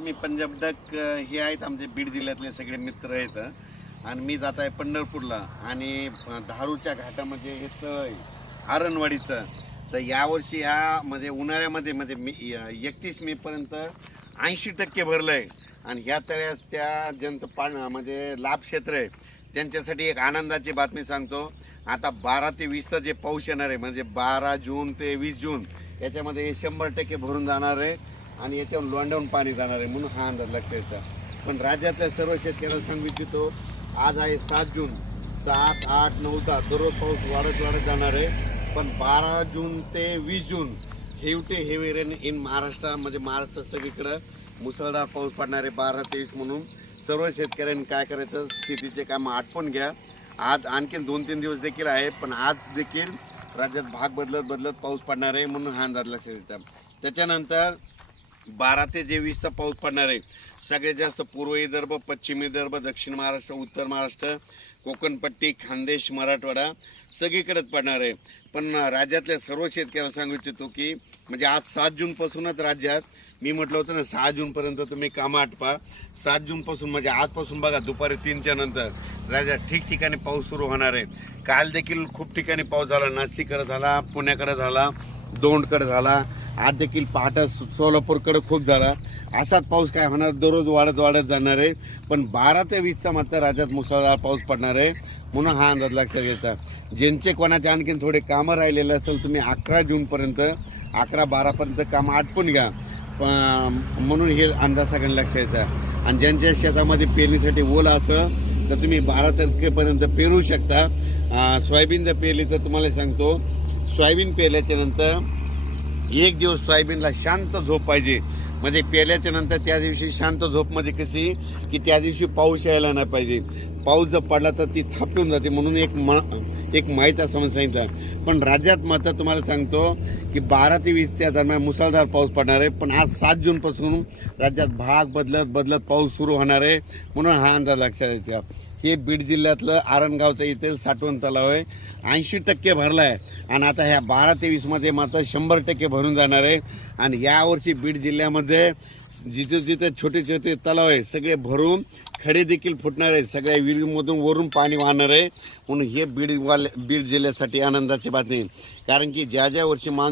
मी Punjab duck हे आहेत आमचे बीड जिल्ह्यातले सगळे मित्र आहेत आणि मी जात आहे पंढरपूरला आणि धारूच्या घाटामध्ये हे तळ आहे आरणवाडीचं. तर यावर्षी ह्या म्हणजे उन्हाळ्यामध्ये म्हणजे मी 31 मे पर्यंत 80% भरलं आहे आणि ह्या तळ्यास त्या ज्यांचं म्हणजे लाभ क्षेत्र आहे त्यांच्यासाठी एक आनंदाची बातमी सांगतो. आता 12 ते 20चं जे पाऊस येणार आहे म्हणजे 12 जून ते 20 जून याच्यामध्ये 100% भरून जाणार आहे आणि याच्यावर लोंढवून पाणी जाणार आहे म्हणून हा अंदाज लक्षात येतो. पण राज्यातल्या सर्व शेतकऱ्यांना सांगू इच्छितो, आज आहे 7 जून, 7, 8, 9, 10 दररोज पाऊस वाढत जाणार आहे. पण 12 जून ते 20 जून हेवी रेन इन महाराष्ट्र म्हणजे महाराष्ट्र सगळीकडं मुसळधार पाऊस पडणार आहे 12 ते 20 म्हणून सर्व शेतकऱ्यांनी काय करायचं, शेतीचे कामं आटपून घ्या. आज आणखीन 2-3 दिवस देखील आहे पण आज देखील राज्यात भाग बदलत पाऊस पडणार आहे म्हणून हा अंदाज लक्षात येतात. त्याच्यानंतर 12 ते 20चा पाऊस पडणार आहे. सगळ्यात जास्त पूर्व विदर्भ, पश्चिम विदर्भ, दक्षिण महाराष्ट्र, उत्तर महाराष्ट्र, कोकणपट्टी, खानदेश, मराठवाडा सगळीकडेच पडणार आहे. पण राज्यातल्या सर्व शेतकऱ्यांना सांगू इच्छितो की म्हणजे आज 7 जूनपासूनच राज्यात मी म्हटलं होतं ना 6 जूनपर्यंत तुम्ही कामं आटपा. 7 जूनपासून म्हणजे आजपासून बघा दुपारी 3च्या नंतर राज्यात ठिकठिकाणी पाऊस सुरू होणार आहे. काल देखील खूप ठिकाणी पाऊस झाला, नाशिककडे झाला, पुण्याकडे झाला, दौंडकडे झाला, आज देखील पहाटे सोलापूरकडे खूप झाला. असाच पाऊस काय होणार, दररोज वाढत जाणार आहे. पण 12 ते 20चा मात्र राज्यात मुसळधार पाऊस पडणार आहे म्हणून हा अंदाज लक्षात घ्यायचा. ज्यांचे कोणाचे आणखीन थोडे कामं राहिलेले असेल तुम्ही 11 जूनपर्यंत 11-12पर्यंत कामं आटपून घ्या म्हणून हे अंदाज सगळ्यांना लक्षात येतं. आणि ज्यांच्या शेतामध्ये पेरणीसाठी ओल असं तर तुम्ही 12 तारखेपर्यंत पेरू शकता. सोयाबीन जर पेरली तर तुम्हाला सांगतो, सोयाबीन पेरल्याच्या नंतर 1 दिवस सोयाबीनला शांत झोप पाहिजे. म्हणजे पेरल्याच्या नंतर त्या दिवशी शांत झोप म्हणजे कशी की त्या दिवशी पाऊस यायला नाही पाहिजे. पाऊस जर पडला तर ती थापटून जाते म्हणून एक माहीत असं म्हणून सांगितलं. पण राज्यात मात्र तुम्हाला सांगतो की 12 ते 20च्या दरम्यान मुसळधार पाऊस पडणार आहे. पण आज 7 जूनपासून राज्यात भाग बदलत पाऊस सुरू होणार आहे म्हणून हा अंदाज लक्षात येतो. हे बीड जिल्ह्यातलं आरणगावचं इथे साठवण तलाव आहे, 80% भरला आहे आणि आता ह्या 12 ते 20मध्ये मात्र 100% भरून जाणार आहे. आणि यावर्षी बीड जिल्ह्यामध्ये जिथे छोटे तलाव आहे सगळे भरून खडे देखील फुटणार आहे. सगळ्या विहिरीमधून वरून पाणी वाहणार आहे म्हणून हे बीड जिल्ह्यासाठी आनंदाची बातमी. कारण की ज्या वर्षी